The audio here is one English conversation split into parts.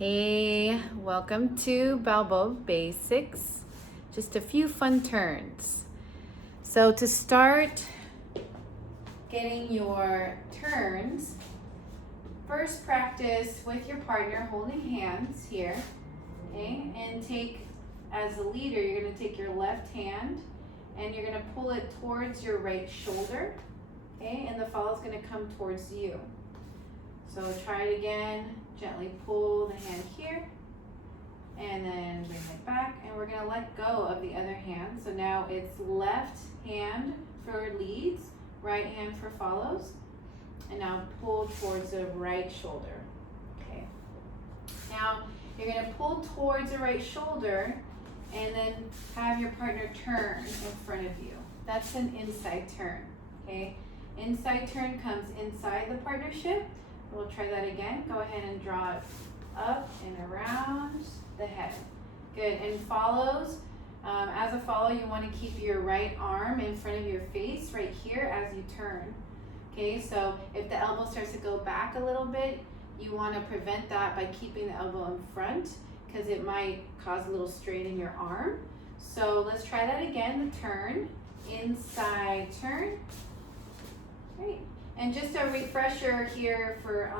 Hey, welcome to Balboa Basics. Just a few fun turns. So to start getting your turns, first practice with your partner holding hands here, okay? And take, as a leader, you're gonna take your left hand and you're gonna pull it towards your right shoulder, okay? And the follow is gonna come towards you. So try it again, gently pull the hand here, and then bring it back, and we're gonna let go of the other hand. So now it's left hand for leads, right hand for follows, and now pull towards the right shoulder, okay? Now, you're gonna pull towards the right shoulder, and then have your partner turn in front of you. That's an inside turn, okay? Inside turn comes inside the partnership. We'll try that again. Go ahead and draw it up and around the head. Good, and follows. As a follow, you want to keep your right arm in front of your face right here as you turn. Okay, so if the elbow starts to go back a little bit, you want to prevent that by keeping the elbow in front because it might cause a little strain in your arm. So let's try that again, the turn. Inside turn. Great. And just a refresher here for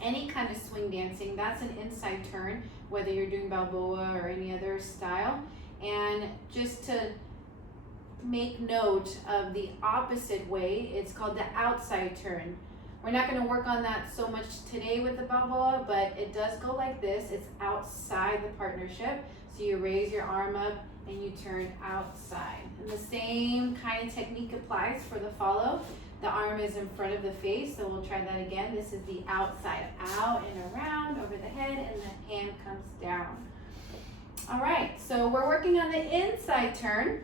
any kind of swing dancing, that's an inside turn, whether you're doing Balboa or any other style. And just to make note of the opposite way, it's called the outside turn. We're not going to work on that so much today with the Balboa, but it does go like this. It's outside the partnership. So you raise your arm up and you turn outside. And the same kind of technique applies for the follow. The arm is in front of the face, so we'll try that again. This is the outside, out and around, over the head, and the hand comes down. All right, so we're working on the inside turn,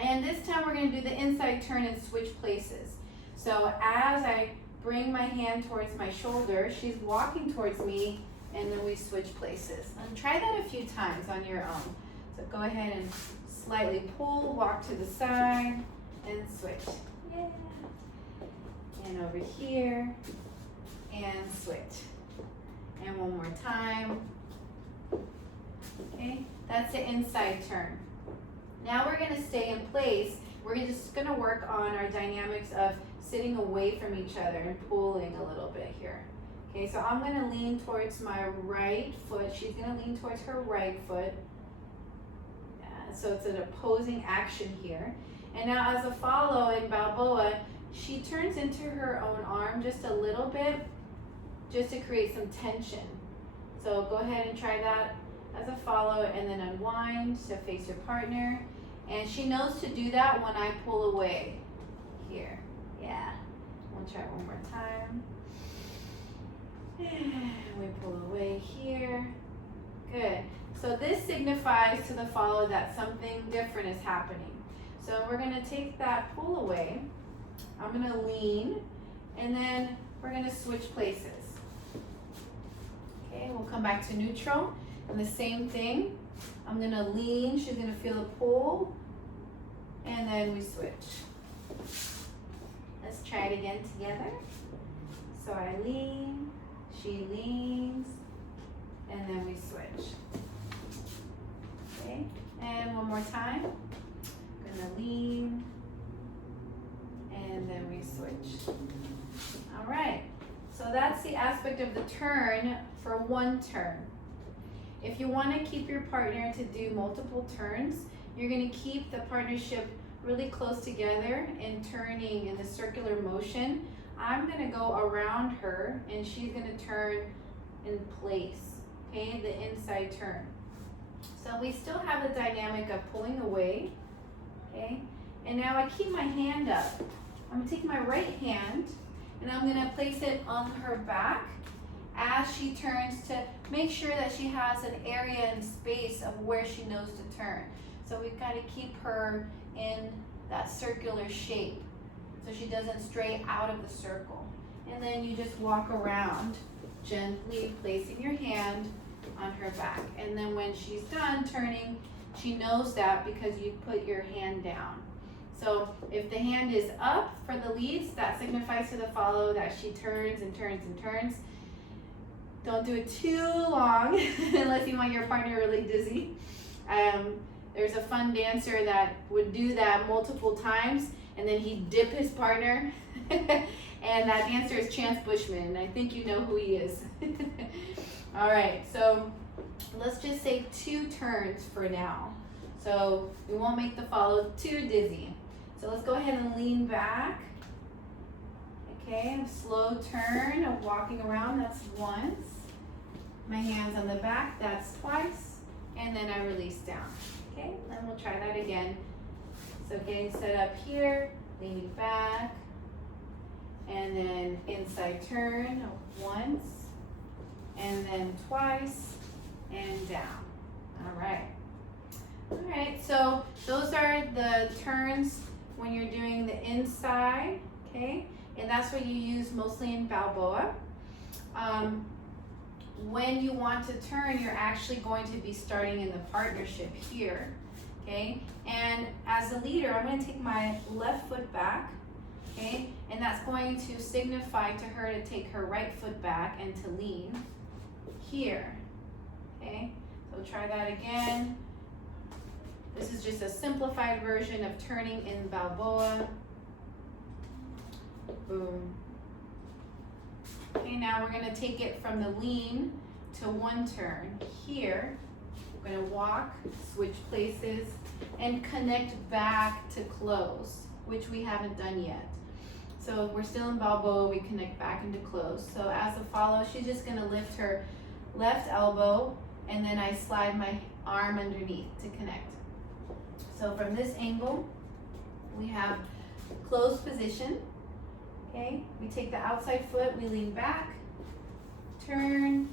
and this time we're gonna do the inside turn and switch places. So as I bring my hand towards my shoulder, she's walking towards me, and then we switch places. And try that a few times on your own. So go ahead and slightly pull, walk to the side, and switch. Yeah. And over here, and switch. And one more time. Okay, that's the inside turn. Now we're gonna stay in place. We're just gonna work on our dynamics of sitting away from each other and pulling a little bit here. Okay, so I'm gonna lean towards my right foot. She's gonna lean towards her right foot. Yeah, so it's an opposing action here. And now as a follow in Balboa, she turns into her own arm just a little bit, just to create some tension. So go ahead and try that as a follow, and then unwind to face your partner. And she knows to do that when I pull away here. Yeah, we'll try one more time. And we pull away here. Good. So this signifies to the follow that something different is happening. So we're gonna take that pull away. I'm gonna lean, and then we're gonna switch places. Okay, we'll come back to neutral, and the same thing. I'm gonna lean, she's gonna feel a pull, and then we switch. Let's try it again together. So I lean, she leans, and then we switch. Okay, and one more time. I'm gonna lean, and then we switch. All right, so that's the aspect of the turn for one turn. If you want to keep your partner to do multiple turns, you're going to keep the partnership really close together and turning in the circular motion. I'm going to go around her, and she's going to turn in place, okay, the inside turn. So we still have the dynamic of pulling away, okay, and now I keep my hand up. I'm gonna take my right hand and I'm gonna place it on her back as she turns to make sure that she has an area and space of where she knows to turn. So we've got to keep her in that circular shape so she doesn't stray out of the circle. And then you just walk around, gently placing your hand on her back. And then when she's done turning, she knows that because you put your hand down. So if the hand is up for the leads, that signifies to the follow that she turns and turns and turns. Don't do it too long unless you want your partner really dizzy. There's a fun dancer that would do that multiple times, and then he'd dip his partner. And that dancer is Chance Bushman, and I think you know who he is. All right, so let's just say 2 turns for now. So we won't make the follow too dizzy. So let's go ahead and lean back. Okay, a slow turn of walking around, that's once. My hands on the back, that's twice. And then I release down. Okay, then we'll try that again. So getting set up here, leaning back. And then inside turn once. And then twice. And down. All right. All right, so those are the turns when you're doing the inside, okay? And that's what you use mostly in Balboa. When you want to turn, you're actually going to be starting in the partnership here, okay? And as a leader, I'm going to take my left foot back, okay? And that's going to signify to her to take her right foot back and to lean here, okay? So try that again. This is just a simplified version of turning in Balboa. Boom. Okay, now we're going to take it from the lean to 1 turn. Here, we're going to walk, switch places, and connect back to close, which we haven't done yet. So if we're still in Balboa, we connect back into close. So as a follow, she's just going to lift her left elbow, and then I slide my arm underneath to connect. So from this angle, we have closed position. Okay, we take the outside foot, we lean back, turn,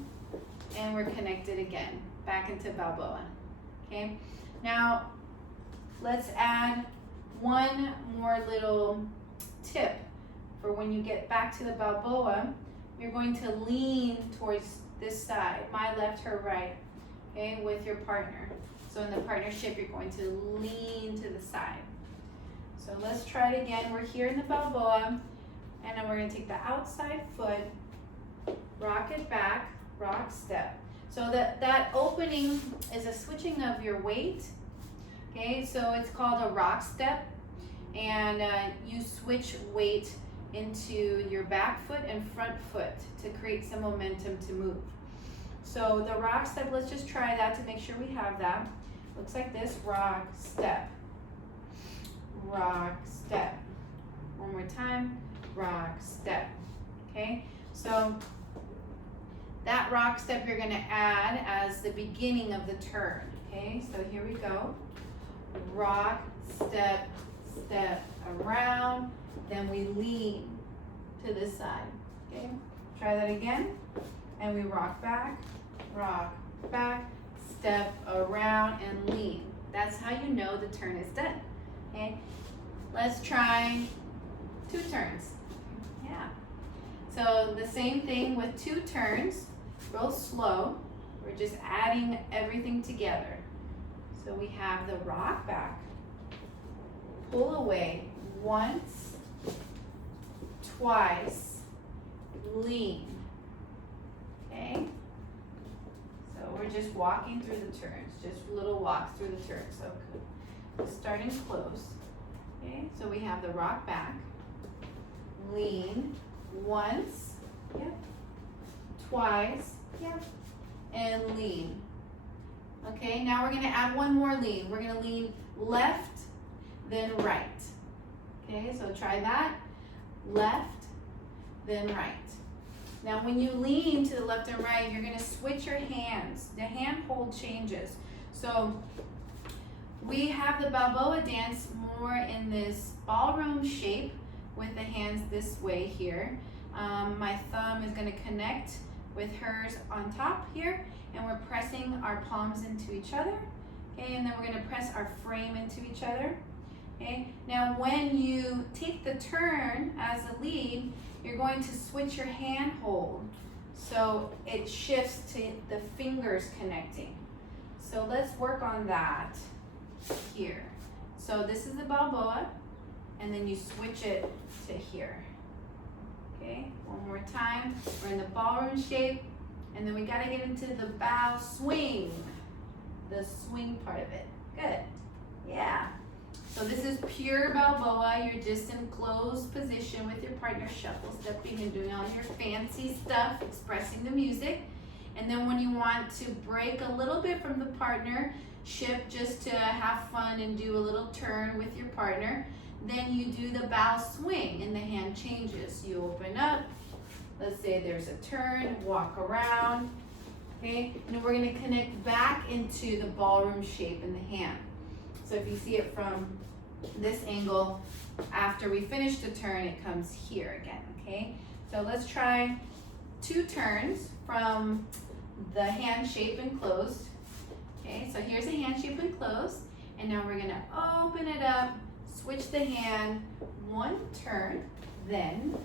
and we're connected again, back into Balboa. Okay, now let's add one more little tip for when you get back to the Balboa. You're going to lean towards this side, my left, her right, okay, with your partner. So in the partnership, you're going to lean to the side. So let's try it again. We're here in the Balboa, and then we're going to take the outside foot, rock it back, rock, step. So that opening is a switching of your weight. Okay, so it's called a rock step, and you switch weight into your back foot and front foot to create some momentum to move. So the rock step, let's just try that to make sure we have that. Looks like this, rock, step, rock, step. One more time, rock, step. Okay, so that rock step you're going to add as the beginning of the turn. Okay, so here we go. Rock, step, step, around, then we lean to this side. Okay, try that again. And we rock, back, step, around, and lean. That's how you know the turn is done. Okay, let's try 2 turns. Yeah. So the same thing with 2 turns, real slow. We're just adding everything together. So we have the rock back, pull away once, twice, lean. Okay? So we're just walking through the turns, just little walks through the turns. So good. Starting close. Okay? So we have the rock back, lean once, yep, twice, yep, and lean. Okay, now we're going to add one more lean. We're going to lean left, then right. Okay, so try that. Left, then right. Now when you lean to the left and right, you're going to switch your hands. The hand hold changes. So we have the Balboa dance more in this ballroom shape with the hands this way here. My thumb is going to connect with hers on top here, and we're pressing our palms into each other. Okay, and then we're going to press our frame into each other. Okay, now when you take the turn as a lead, you're going to switch your hand hold. So it shifts to the fingers connecting. So let's work on that here. So this is the Balboa, and then you switch it to here. Okay, one more time. We're in the ballroom shape. And then we gotta get into the bow swing, the swing part of it. Good, yeah. So this is pure Balboa. You're just in closed position with your partner, shuffle stepping and doing all your fancy stuff, expressing the music. And then when you want to break a little bit from the partnership, just to have fun and do a little turn with your partner, then you do the bow swing and the hand changes. You open up, let's say there's a turn, walk around, okay? And we're gonna connect back into the ballroom shape in the hand. So if you see it from this angle, after we finish the turn, it comes here again, okay? So let's try 2 turns from the hand shape and closed. Okay, so here's a hand shape and closed, and now we're gonna open it up, switch the hand, 1 turn, then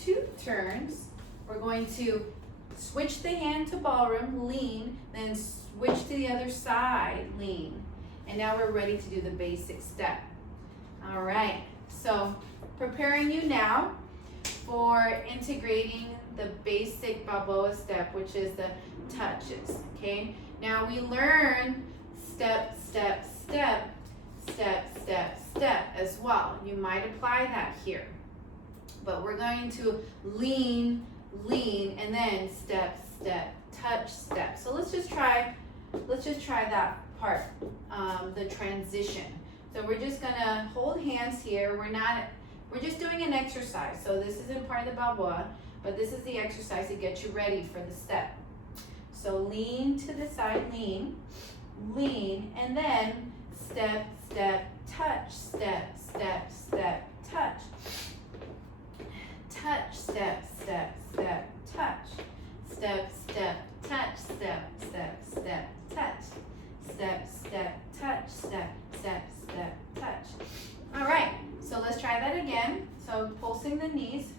2 turns. We're going to switch the hand to ballroom, lean, then switch to the other side, lean. And now we're ready to do the basic step. All right, so preparing you now for integrating the basic Balboa step, which is the touches, okay? Now we learn step, step, step, step, step, step as well. You might apply that here, but we're going to lean, lean, and then step, step, touch, step. So let's just try that part, the transition. So we're just gonna hold hands here. We're just doing an exercise. So this isn't part of the Balboa, but this is the exercise to get you ready for the step. So lean to the side, lean, lean, and then step, step, touch, step, step, step, touch. Touch, step, step, step, touch. Step, step, touch, step, step, step, touch. Step, step, touch, step, step, step, touch. All right, so let's try that again. So pulsing the knees.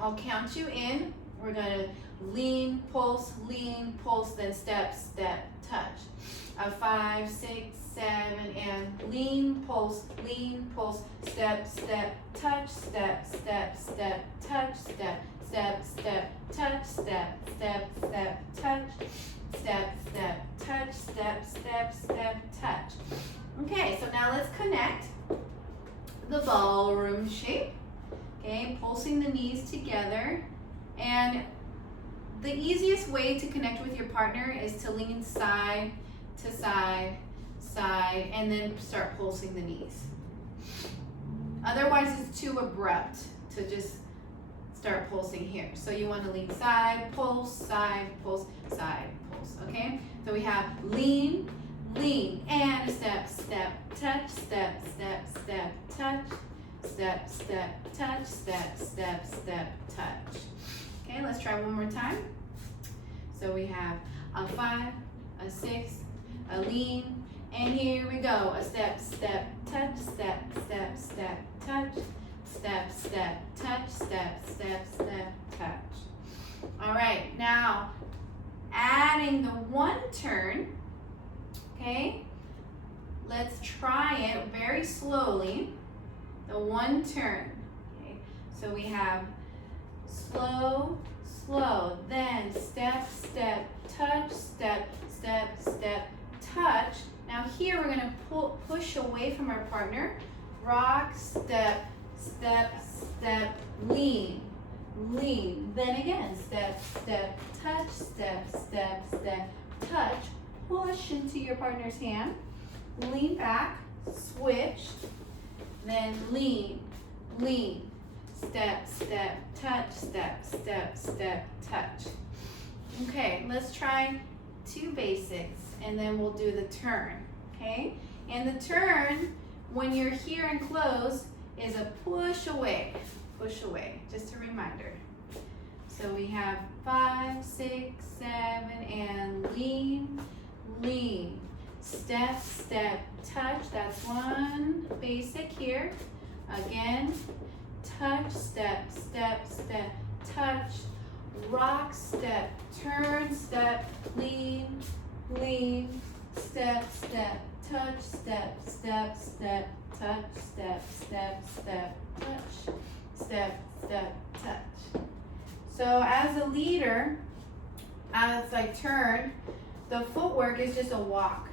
I'll count you in. We're gonna lean, pulse, then step, step, touch. 5, 6, 7, and lean, pulse, step, step, touch, step, step, step, touch, step, step, step, touch, step, step, step, touch, step, step, touch, step, step, step, touch. Okay, so now let's connect the ballroom shape. Okay, pulsing the knees together. And the easiest way to connect with your partner is to lean side to side, side, and then start pulsing the knees. Otherwise, it's too abrupt to just start pulsing here. So you want to lean side, pulse, okay? So we have lean, lean, and step, step, touch, step, step, step, touch, step, step, touch, step, step, step, touch. Okay, let's try one more time. So we have a 5, a 6, a lean, and here we go. A step, step, touch, step, step, step, touch, step, step, touch, step, step, step, touch. All right, now adding the 1 turn, okay? Let's try it very slowly. The 1 turn, okay? So we have slow, slow, then step, step, touch, step, step, step, touch. Now here we're gonna push away from our partner. Rock, step, step, step, lean, lean. Then again, step, step, touch, step, step, step, touch. Push into your partner's hand. Lean back, switch, then lean, lean. Step, step, touch, step, step, step, touch. Okay, let's try 2 basics and then we'll do the turn, okay? And the turn, when you're here and close, is a push away, just a reminder. So we have 5, 6, 7, and lean, lean. Step, step, touch, that's 1 basic here. Again, touch, step, step, step, touch, rock, step, turn, step, lean, lean, step, step, touch, step, step, step, touch, step, step, step, touch, step, step, touch. So as a leader, as I turn, the footwork is just a walk.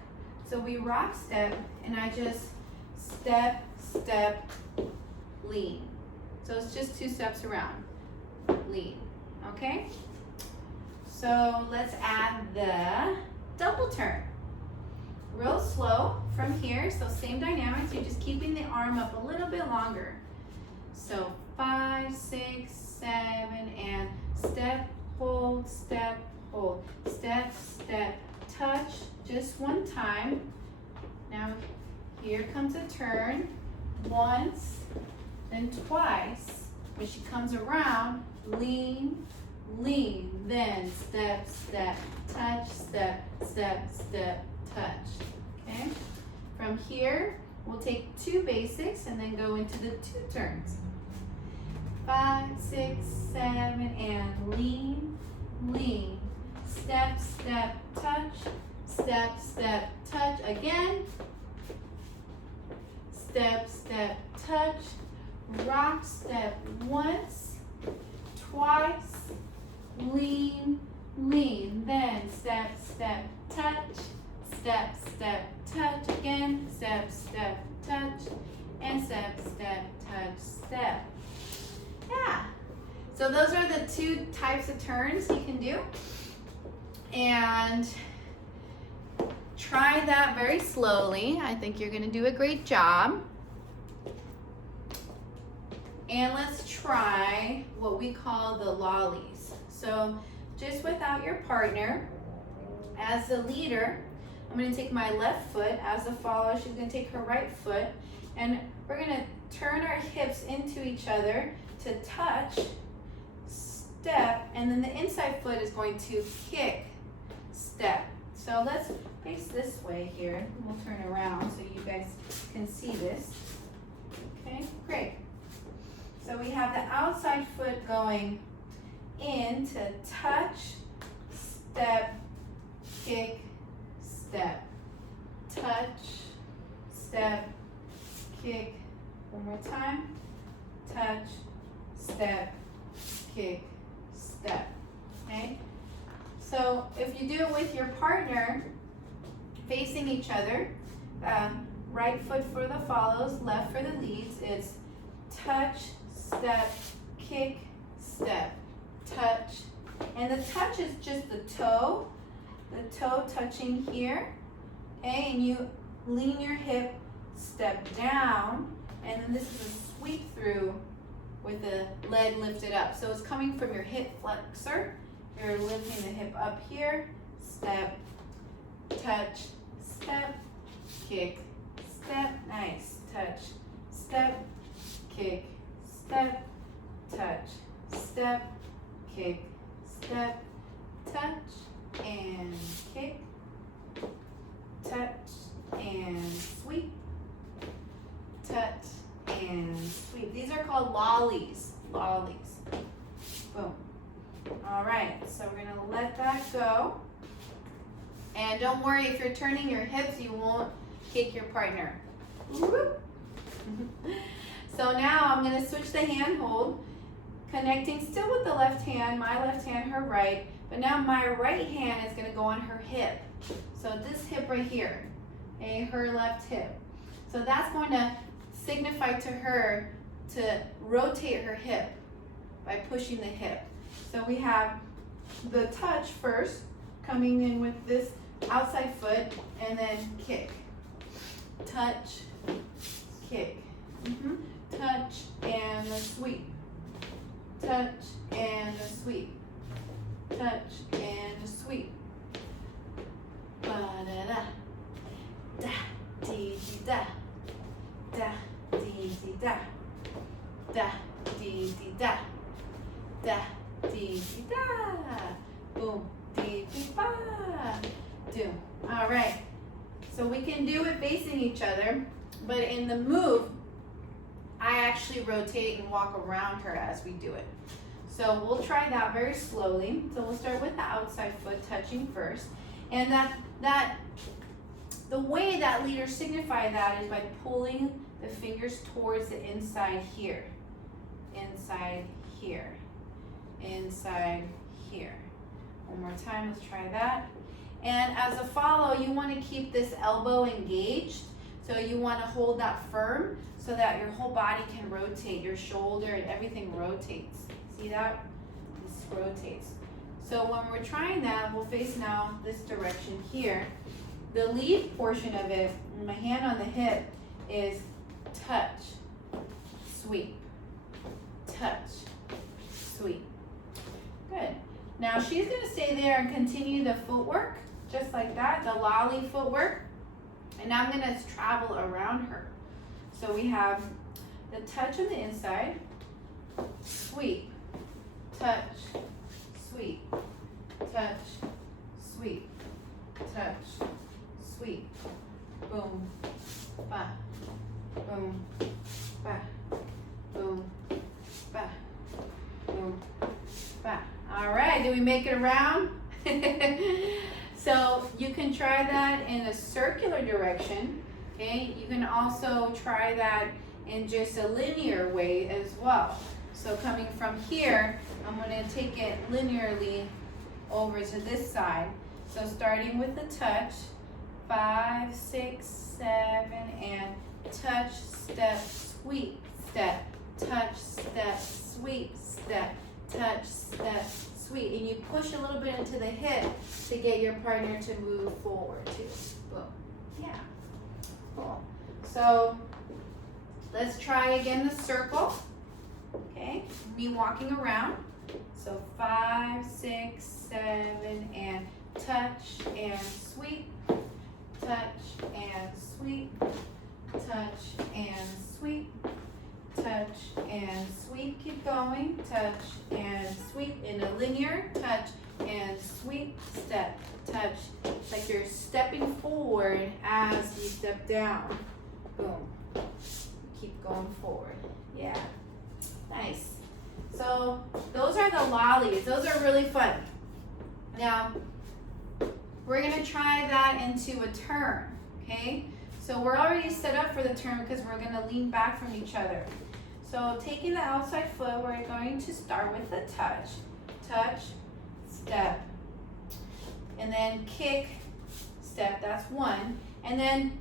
So we rock step, and I just step, step, lean. So it's just 2 steps around, lean, okay? So let's add the double turn. Real slow from here, so same dynamics, you're just keeping the arm up a little bit longer. So 5, 6, 7, and step, hold, step, hold, step, step, touch, just 1 time. Now here comes a turn, once, then twice. When she comes around, lean, lean, then step, step, touch, step, step, step, touch, okay? From here, we'll take 2 basics and then go into the 2 turns. 5, 6, 7, and lean, lean, step, step, touch, step, step, touch, again, step, step, touch, rock step once, twice, lean, lean, then step, step, touch, step, step, touch, again, step, step, touch, and step, step, touch, step. Yeah, so those are the 2 types of turns you can do, and try that very slowly. I think you're gonna do a great job. And let's try what we call the lollies. So just without your partner, as the leader, I'm gonna take my left foot. As the follower, she's gonna take her right foot, and we're gonna turn our hips into each other to touch, step, and then the inside foot is going to kick, step. So let's face this way here. We'll turn around so you guys can see this. Okay, great. So we have the outside foot going in to touch, step, kick, step, touch, step, kick. One more time, touch, step, kick, step, okay? So if you do it with your partner, facing each other, right foot for the follows, left for the leads, it's touch, step, kick, step, touch. And the touch is just the toe touching here, okay? And you lean your hip, step down, and then this is a sweep through with the leg lifted up. So it's coming from your hip flexor. You're lifting the hip up here, step, touch, step, kick, step, nice, touch, step, kick, step, touch, step, kick, step, touch, and kick, touch, and sweep, touch, and sweep. These are called lollies, lollies. Boom. All right, so we're gonna let that go. And don't worry, if you're turning your hips, you won't kick your partner. So now I'm gonna switch the hand hold, connecting still with the left hand, my left hand, her right, but now my right hand is gonna go on her hip. So this hip right here, okay, her left hip. So that's going to signify to her to rotate her hip by pushing the hip. So we have the touch first, coming in with this outside foot, and then kick. Touch, kick. Touch, and a sweep. Touch, and a sweep. Touch, and a sweep. Ba-da-da. Da-dee-dee-da. Da-dee-dee-da. Da-dee-dee-da. Da-dee-dee-da. Boom, dee-dee-ba. Do. All right. So we can do it facing each other, but in the move, I actually rotate and walk around her as we do it. So we'll try that very slowly. So we'll start with the outside foot touching first. And the way that leaders signify that is by pulling the fingers towards the inside here. Inside here. Inside here. One more time, let's try that. And as a follow, you want to keep this elbow engaged. So you want to hold that firm so that your whole body can rotate, your shoulder and everything rotates. See that? This rotates. So when we're trying that, we'll face now this direction here. The lead portion of it, my hand on the hip, is touch, sweep, touch, sweep. Good. Now she's going to stay there and continue the footwork, just like that, the lolly footwork. And now I'm going to travel around her. So we have the touch on the inside, sweep, touch, sweep, touch, sweep, touch, sweep, boom, ba, boom, ba, boom, ba, boom, ba. All right, did we make it around? So you can try that in a circular direction, okay? You can also try that in just a linear way as well. So coming from here, I'm going to take it linearly over to this side. So starting with the touch, 5, 6, 7, and touch, step, sweep, step, touch, step, sweep, step, touch, step, sweep. And you push a little bit into the hip to get your partner to move forward too. Boom. Yeah. Cool. So let's try again the circle. Okay. Me walking around. So 5, 6, 7, and touch and sweep. Touch and sweep. Touch and sweep. Touch and sweep, keep going, touch and sweep in a linear, touch and sweep, step, touch. It's like you're stepping forward as you step down. Boom. Keep going forward. Yeah. Nice. So those are the lollies. Those are really fun. Now, we're going to try that into a turn, okay? So we're already set up for the turn because we're going to lean back from each other. So taking the outside foot, we're going to start with the touch, touch, step, and then kick, step, that's one, and then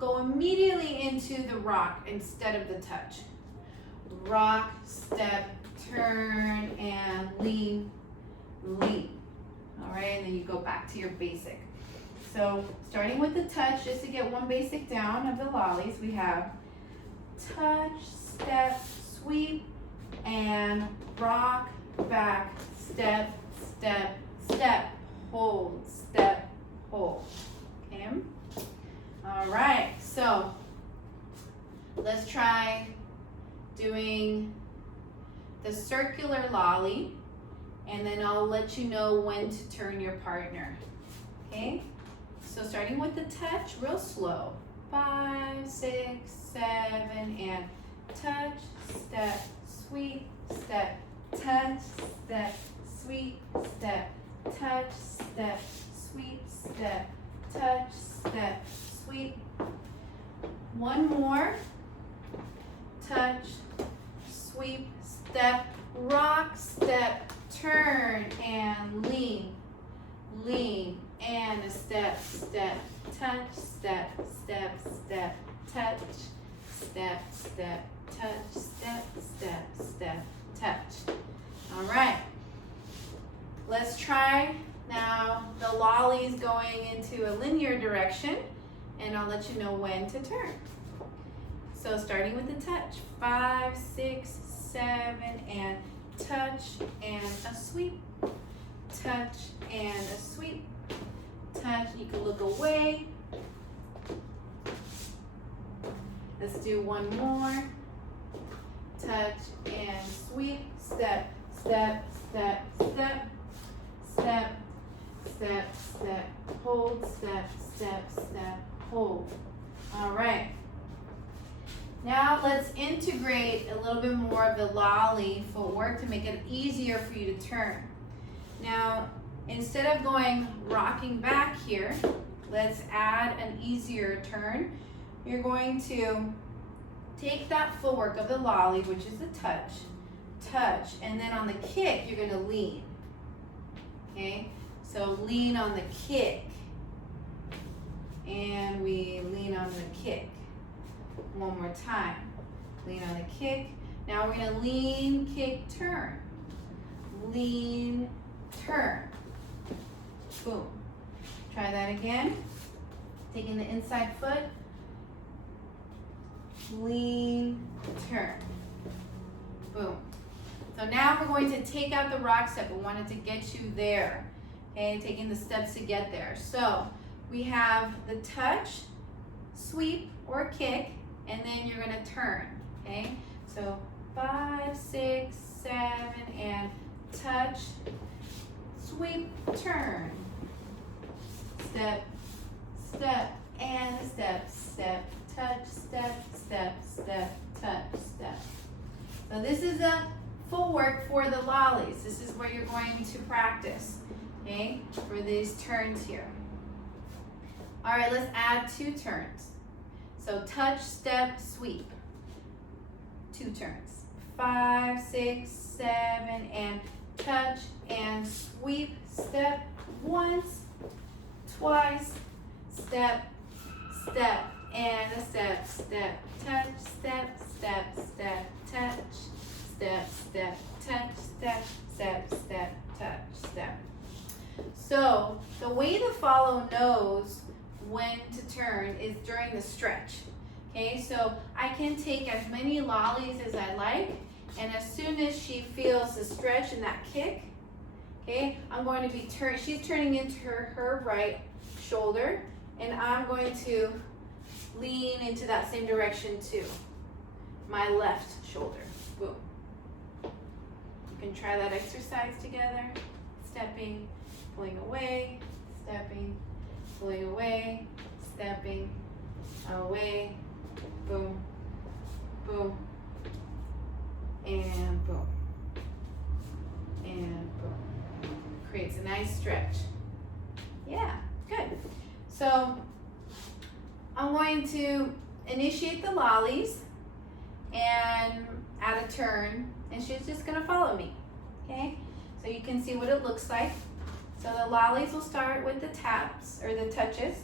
go immediately into the rock instead of the touch. Rock, step, turn, and lean, lean. All right, and then you go back to your basic. So starting with the touch, just to get one basic down of the lollies, we have touch, step, sweep, and rock, back, step, step, step, hold, step, hold. Okay? All right, so let's try doing the circular lolly, and then I'll let you know when to turn your partner. Okay? So starting with the touch, real slow. 5, 6, 7, and touch, step, sweep, step, touch, step, sweep, step, touch, step, sweep, step, touch, step, sweep. One more. Touch, sweep, step, rock, step, turn, and lean, lean, and a step, step, touch, step, step, step, touch, step, step, touch, step, step, step, touch. All right. Let's try now the lollies going into a linear direction, and I'll let you know when to turn. So starting with the touch, 5, 6, 7, and touch and a sweep, touch and a sweep, touch. You can look away. Let's do one more. Touch and sweep, step, step, step, step, step, step, step, hold, step, step, step, hold. All right. Now let's integrate a little bit more of the lolly footwork to make it easier for you to turn. Now, instead of going rocking back here, let's add an easier turn. You're going to take that footwork of the lolly, which is the touch, touch, and then on the kick, you're going to lean. okay? So lean on the kick, and we lean on the kick. One more time, lean on the kick. Now we're gonna lean, kick, turn. Lean, turn. Boom. Try that again. Taking the inside foot. Lean, turn. Boom. So now we're going to take out the rock step. We wanted to get you there. Okay, taking the steps to get there. So we have the touch, sweep, or kick, and then you're gonna turn. Okay, so 5, 6, 7, and touch, sweep, turn. Step, step, and step, step, touch, step, step, step, touch, step. So this is a footwork for the lollies. This is where you're going to practice, okay, for these turns here. All right, let's add 2 turns. So touch, step, sweep. 2 turns. 5, 6, 7, and touch and sweep. Step once, twice, step, step, and a step, step, touch, step, step, step, touch, step, step, touch, step, step, step, touch, step. So the way the follow knows when to turn is during the stretch. Okay, so I can take as many lollies as I like, and as soon as she feels the stretch and that kick, okay, I'm going to be she's turning into her right shoulder, and I'm going to lean into that same direction too. My left shoulder. Boom. You can try that exercise together. Stepping, pulling away, stepping, pulling away, stepping, away, boom, boom, and boom, and boom. Creates a nice stretch. Yeah, good. So I'm going to initiate the lollies and add a turn, and she's just gonna follow me, okay? So you can see what it looks like. So the lollies will start with the taps, or the touches.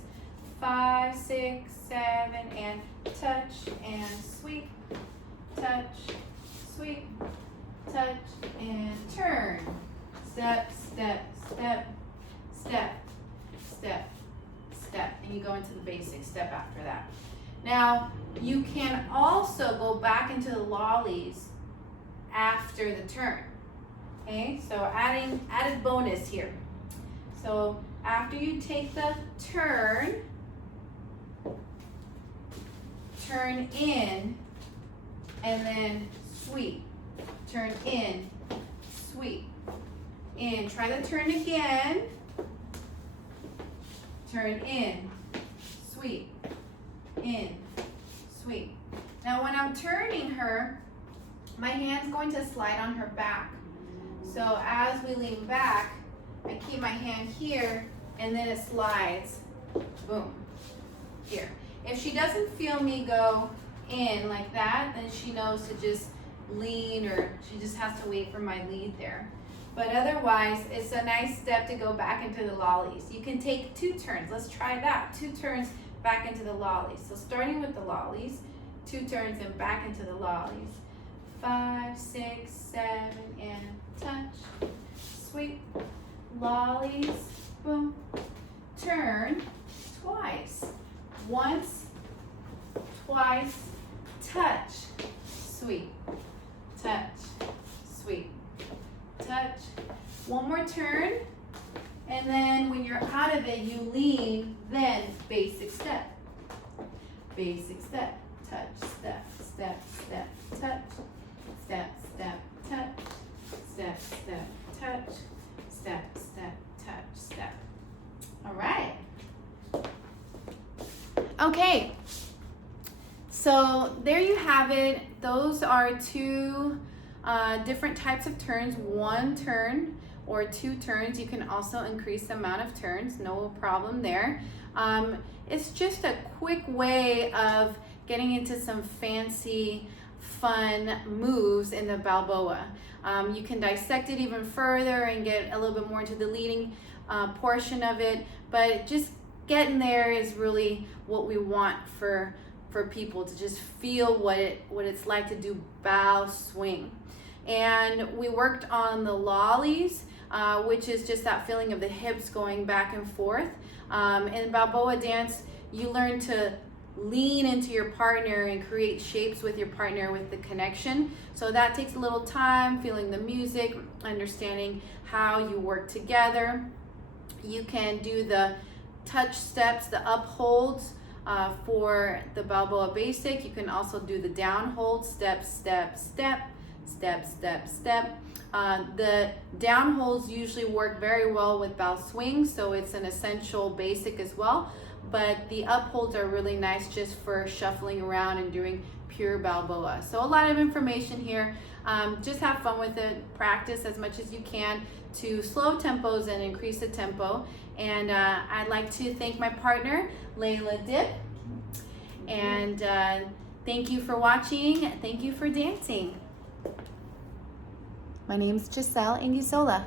5, 6, 7, and touch and sweep, touch, sweep, touch, and turn. Step, step, step, step, step, step, and you go into the basic step after that. Now, you can also go back into the lollies after the turn. Okay, so added bonus here. So after you take the turn in, and then sweep. Turn in, sweep, in. Try the turn again. Turn in, sweep, in, sweep. Now when I'm turning her, my hand's going to slide on her back. So as we lean back, I keep my hand here, and then it slides, boom, here. If she doesn't feel me go in like that, then she knows to just lean, or she just has to wait for my lead there. But otherwise, it's a nice step to go back into the lollies. You can take 2 turns. Let's try that. 2 turns back into the lollies. So starting with the lollies, 2 turns and back into the lollies. 5, 6, 7, and touch, sweep, lollies, boom, turn, twice, once, twice, touch, sweep, touch, sweep, touch. One more turn, and then when you're out of it, you lean, then basic step, touch, step, step, step, touch, step, step, touch, step, step, touch, step, step, touch, step. All right. Okay. So there you have it. Those are 2 different types of turns. 1 turn or 2 turns. You can also increase the amount of turns. No problem there. It's just a quick way of getting into some fancy fun moves in the Balboa. You can dissect it even further and get a little bit more into the leading portion of it, but just getting there is really what we want for people to just feel what it's like to do bow swing. And we worked on the lollies, which is just that feeling of the hips going back and forth. In Balboa dance, you learn to lean into your partner and create shapes with your partner with the connection. So that takes a little time, feeling the music, understanding how you work together. You can do the touch steps, the upholds for the Balboa basic. You can also do the down hold, step, step, step, step, step, step. The down holds usually work very well with Bal-Swing, so it's an essential basic as well. But the upholds are really nice just for shuffling around and doing pure Balboa. So a lot of information here. Just have fun with it. Practice as much as you can to slow tempos and increase the tempo. And I'd like to thank my partner, Layla Dip. And thank you for watching. Thank you for dancing. My name's Giselle Ingisola.